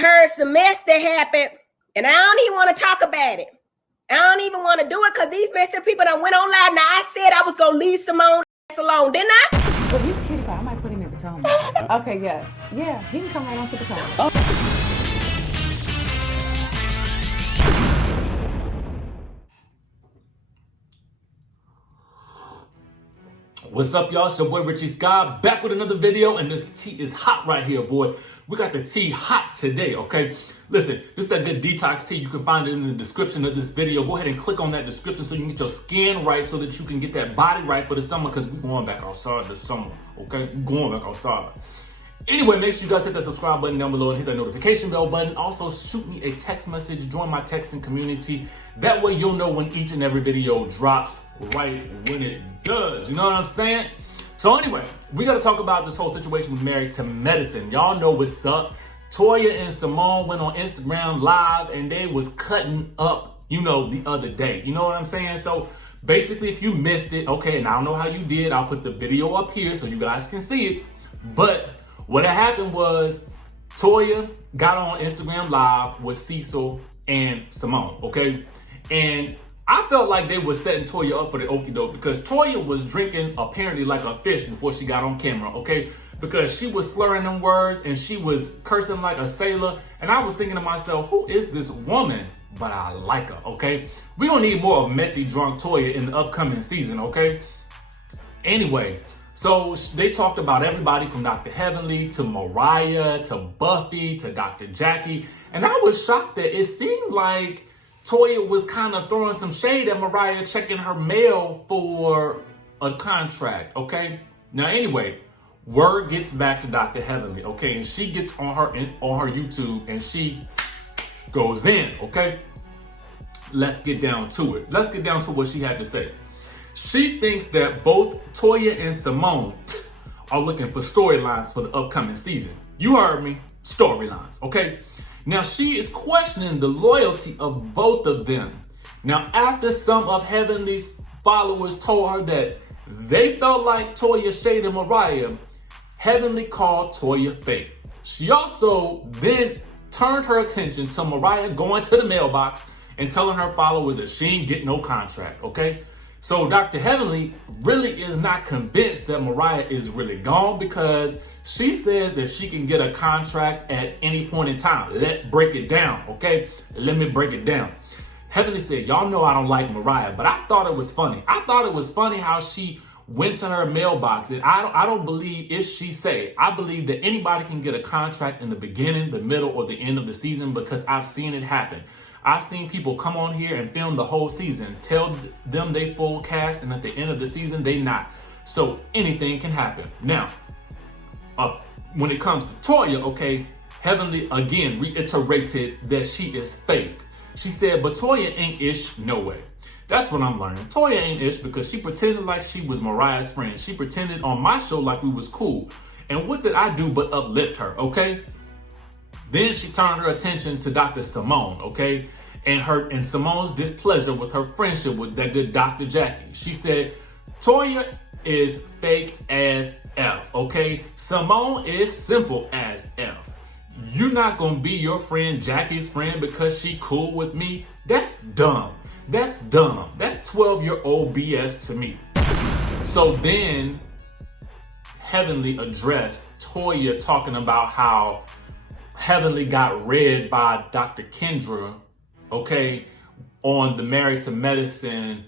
heard some mess that happened, and I don't even want to talk about it. I don't even want to do it because these messy people that went on live. Now, I said I was going to leave Simone alone, didn't I? Well, he's a cutie pie. I might put him in Potomac. Okay, yes. Yeah, he can come right on to Potomac. What's up, y'all? It's your boy Richie Sky back with another video, and this tea is hot right here, boy. We got the tea hot today, okay? Listen, this is that good detox tea. You can find it in the description of this video. Go ahead and click on that description so you can get your skin right, so that you can get that body right for the summer, because we're going back outside this summer, okay? We're going back outside. Anyway, make sure you guys hit that subscribe button down below and hit that notification bell button. Also, shoot me a text message. Join my texting community. That way you'll know when each and every video drops right when it does. You know what I'm saying? So anyway, we got to talk about this whole situation with Married to Medicine. Y'all know what's up. Toya and Simone went on Instagram Live and they was cutting up, you know, the other day. You know what I'm saying? So basically, if you missed it, okay, and I don't know how you did, I'll put the video up here so you guys can see it. But what had happened was Toya got on Instagram Live with Cecil and Simone, okay? And I felt like they were setting Toya up for the okie doke because Toya was drinking apparently like a fish before she got on camera, okay? Because she was slurring them words and she was cursing like a sailor. And I was thinking to myself, who is this woman? But I like her, okay? We don't need more of messy, drunk Toya in the upcoming season, okay? Anyway, so they talked about everybody from Dr. Heavenly to Mariah to Buffy to Dr. Jackie. And I was shocked that it seemed like Toya was kind of throwing some shade at Mariah, checking her mail for a contract, okay? Now, anyway, word gets back to Dr. Heavenly, okay? And she gets on her YouTube and she goes in, okay? Let's get down to it. Let's get down to what she had to say. She thinks that both Toya and Simone are looking for storylines for the upcoming season. You heard me, storylines, okay? Now, she is questioning the loyalty of both of them. Now, after some of Heavenly's followers told her that they felt like Toya shaded Mariah, Heavenly called Toya fake. She also then turned her attention to Mariah going to the mailbox and telling her followers that she ain't getting no contract, okay? So Dr. Heavenly really is not convinced that Mariah is really gone because she says that she can get a contract at any point in time. Let's break it down, okay? Let me break it down. Heavenly said, y'all know I don't like Mariah, but I thought it was funny. I thought it was funny how she went to her mailbox. And I don't believe if she say, I believe that anybody can get a contract in the beginning, the middle, or the end of the season because I've seen it happen. I've seen people come on here and film the whole season, tell them they full cast, and at the end of the season, they not. So anything can happen. Now, when it comes to Toya, okay, Heavenly again reiterated that she is fake. She said, but Toya ain't ish, no way. That's what I'm learning. Toya ain't ish because she pretended like she was Mariah's friend. She pretended on my show like we was cool. And what did I do but uplift her, okay? Then she turned her attention to Dr. Simone, okay? And Simone's displeasure with her friendship with that good Dr. Jackie. She said, Toya is fake as F, okay? Simone is simple as F. You're not gonna be your friend Jackie's friend because she cool with me? That's dumb. That's dumb. That's 12-year-old BS to me. So then Heavenly addressed Toya talking about how Heavenly got read by Dr. Kendra, okay, on the Married to Medicine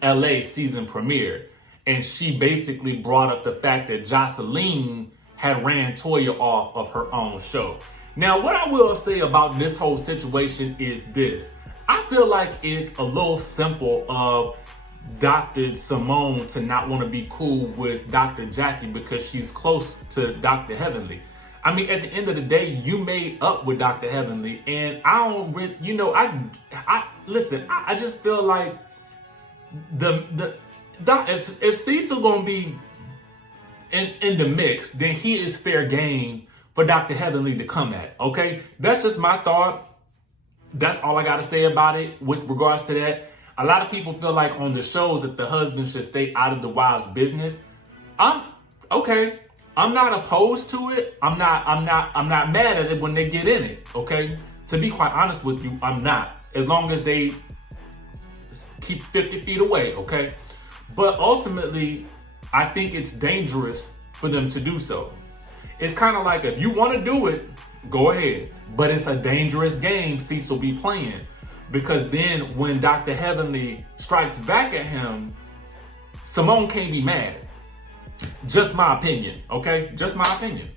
LA season premiere. And she basically brought up the fact that Jocelyn had ran Toya off of her own show. Now, what I will say about this whole situation is this. I feel like it's a little simple of Dr. Simone to not want to be cool with Dr. Jackie because she's close to Dr. Heavenly. I mean, at the end of the day, you made up with Dr. Heavenly, and I don't really, you know, listen, I just feel like if Cecil gonna be in the mix, then he is fair game for Dr. Heavenly to come at, okay? That's just my thought. That's all I gotta say about it with regards to that. A lot of people feel like on the shows that the husband should stay out of the wife's business. Okay. I'm not opposed to it. I'm not mad at it when they get in it, okay? To be quite honest with you, I'm not. As long as they keep 50 feet away, okay? But ultimately, I think it's dangerous for them to do so. It's kind of like, if you want to do it, go ahead. But it's a dangerous game Cecil be playing. Because then when Dr. Heavenly strikes back at him, Simone can't be mad. Just my opinion, okay? Just my opinion.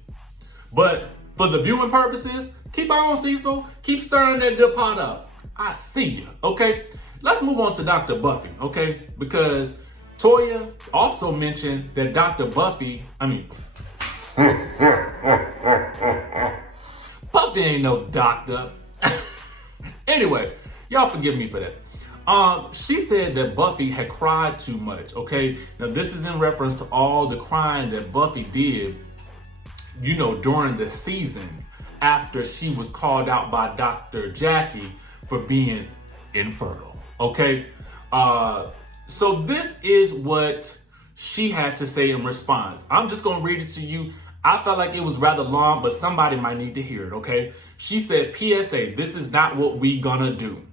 But for the viewing purposes, keep on, Cecil. Keep stirring that good pot up. I see you, okay? Let's move on to Dr. Buffy, okay? Because Toya also mentioned that Buffy ain't no doctor. Anyway, y'all forgive me for that. She said that Buffy had cried too much, okay? Now, this is in reference to all the crying that Buffy did, you know, during the season after she was called out by Dr. Jackie for being infertile, okay? So this is what she had to say in response. I'm just gonna read it to you. I felt like it was rather long, but somebody might need to hear it, okay? She said, PSA, this is not what we gonna do.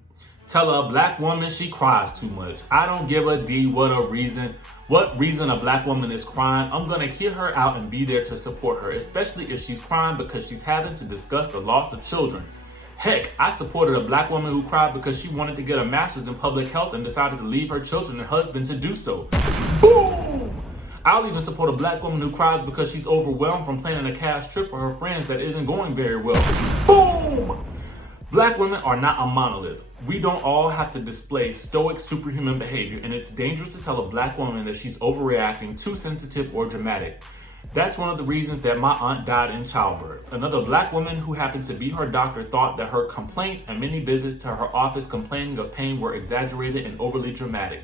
Tell a black woman she cries too much. I don't give a D what reason a black woman is crying. I'm gonna hear her out and be there to support her, especially if she's crying because she's having to discuss the loss of children. Heck, I supported a black woman who cried because she wanted to get a master's in public health and decided to leave her children and husband to do so. Boom! I'll even support a black woman who cries because she's overwhelmed from planning a cash trip for her friends that isn't going very well. Boom! Black women are not a monolith. We don't all have to display stoic superhuman behavior, and it's dangerous to tell a black woman that she's overreacting, too sensitive, or dramatic. That's one of the reasons that my aunt died in childbirth. Another black woman who happened to be her doctor thought that her complaints and many visits to her office complaining of pain were exaggerated and overly dramatic.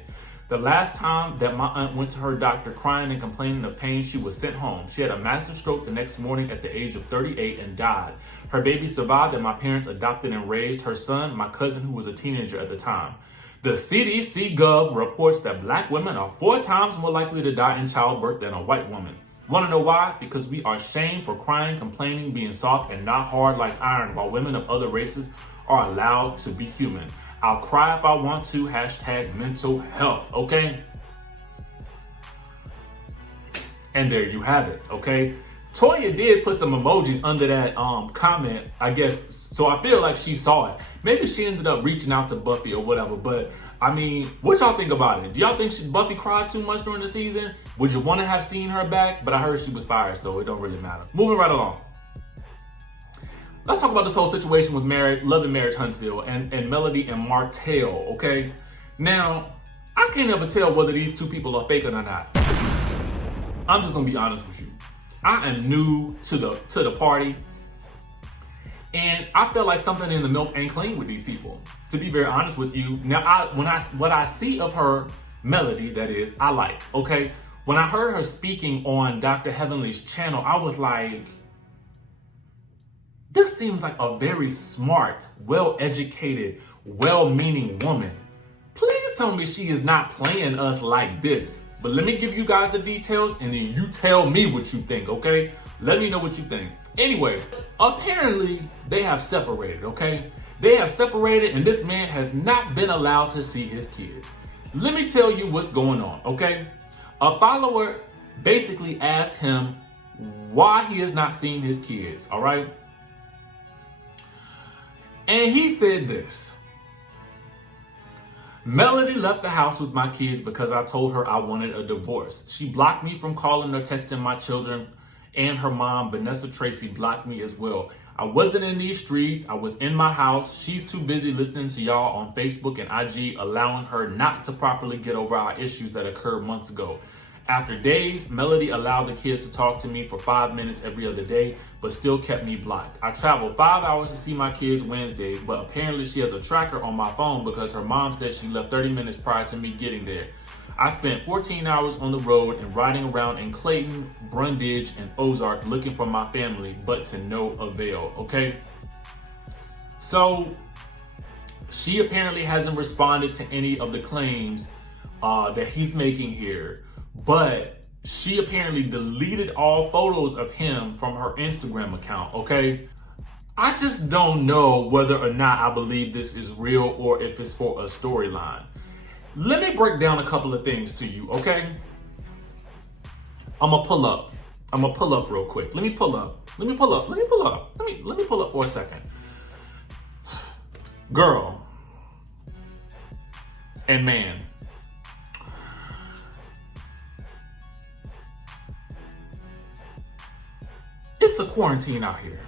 The last time that my aunt went to her doctor crying and complaining of pain, she was sent home. She had a massive stroke the next morning at the age of 38 and died. Her baby survived and my parents adopted and raised her son, my cousin who was a teenager at the time. The CDC Gov reports that black women are 4 times more likely to die in childbirth than a white woman. Want to know why? Because we are shamed for crying, complaining, being soft, and not hard like iron, while women of other races are allowed to be human. I'll cry if I want to, #mental health, okay? And there you have it, okay? Toya did put some emojis under that comment, I guess, so I feel like she saw it. Maybe she ended up reaching out to Buffy or whatever, but I mean, what y'all think about it? Do y'all think Buffy cried too much during the season? Would you want to have seen her back? But I heard she was fired, so it don't really matter. Moving right along. Let's talk about this whole situation with Love and Marriage Huntsville and Melody and Martell, okay? Now, I can't ever tell whether these two people are faking or not. I'm just gonna be honest with you. I am new to the party, and I feel like something in the milk ain't clean with these people. To be very honest with you, now what I see of her, Melody, that is, I like, okay? When I heard her speaking on Dr. Heavenly's channel, I was like, this seems like a very smart, well-educated, well-meaning woman. Please tell me she is not playing us like this. But let me give you guys the details and then you tell me what you think, okay? Let me know what you think. Anyway, apparently they have separated, okay? They have separated and this man has not been allowed to see his kids. Let me tell you what's going on, okay? A follower basically asked him why he has not seen his kids, all right? And he said this: Melody left the house with my kids because I told her I wanted a divorce. She blocked me from calling or texting my children, and her mom, Vanessa Tracy, blocked me as well. I wasn't in these streets. I was in my house. She's too busy listening to y'all on Facebook and IG, allowing her not to properly get over our issues that occurred months ago. After days, Melody allowed the kids to talk to me for 5 minutes every other day, but still kept me blocked. I traveled 5 hours to see my kids Wednesday, but apparently she has a tracker on my phone because her mom said she left 30 minutes prior to me getting there. I spent 14 hours on the road and riding around in Clayton, Brundage, and Ozark looking for my family, but to no avail, okay? So, she apparently hasn't responded to any of the claims that he's making here. But she apparently deleted all photos of him from her Instagram account, okay? I just don't know whether or not I believe this is real or if it's for a storyline. Let me break down a couple of things to you, okay? I'm gonna pull up real quick. Let me pull up for a second. Girl and man. It's a quarantine out here.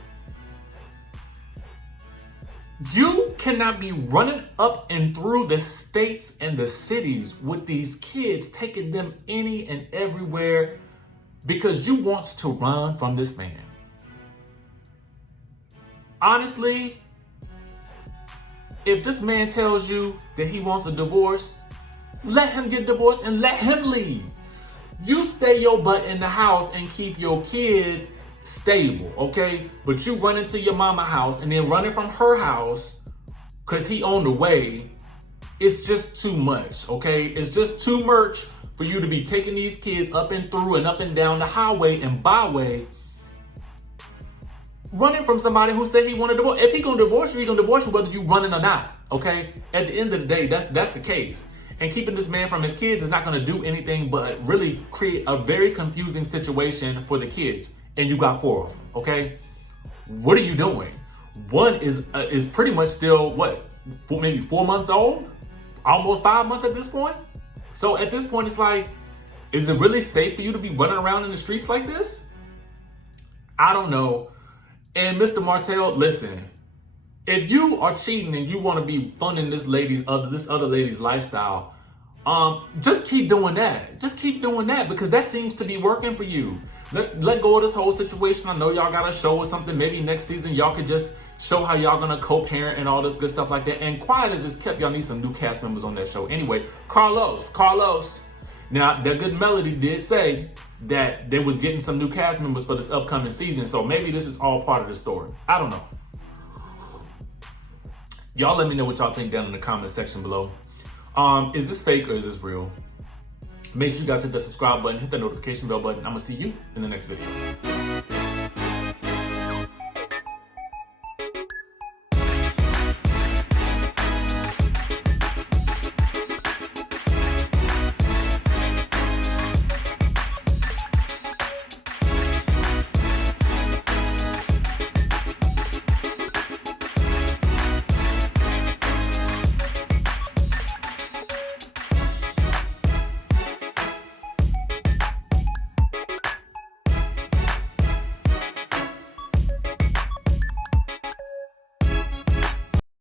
You cannot be running up and through the states and the cities with these kids, taking them any and everywhere because you wants to run from this man. Honestly, if this man tells you that he wants a divorce, let him get divorced and let him leave. You stay your butt in the house and keep your kids stable, okay? But you run into your mama house and then running from her house because he on the way, it's just too much, okay? It's just too much for you to be taking these kids up and through and up and down the highway and byway, running from somebody who said he wanted to divorce. If he gonna divorce you, he gonna divorce you whether you running or not, okay? At the end of the day, that's the case. And keeping this man from his kids is not gonna do anything but really create a very confusing situation for the kids. And you got 4 of them, okay? What are you doing? One is pretty much still, maybe 4 months old? Almost 5 months at this point? So at this point, it's like, is it really safe for you to be running around in the streets like this? I don't know. And Mr. Martell, listen, if you are cheating and you want to be funding this other lady's lifestyle, just keep doing that. Just keep doing that because that seems to be working for you. Let go of this whole situation. I know y'all got a show or something. Maybe next season y'all could just show how y'all gonna co-parent and all this good stuff like that. And quiet as it's kept, y'all need some new cast members on that show. Anyway, Carlos. Now, that good Melody did say that they was getting some new cast members for this upcoming season. So maybe this is all part of the story. I don't know. Y'all let me know what y'all think down in the comment section below. Is this fake or is this real? Make sure you guys hit that subscribe button, hit that notification bell button. I'm gonna see you in the next video.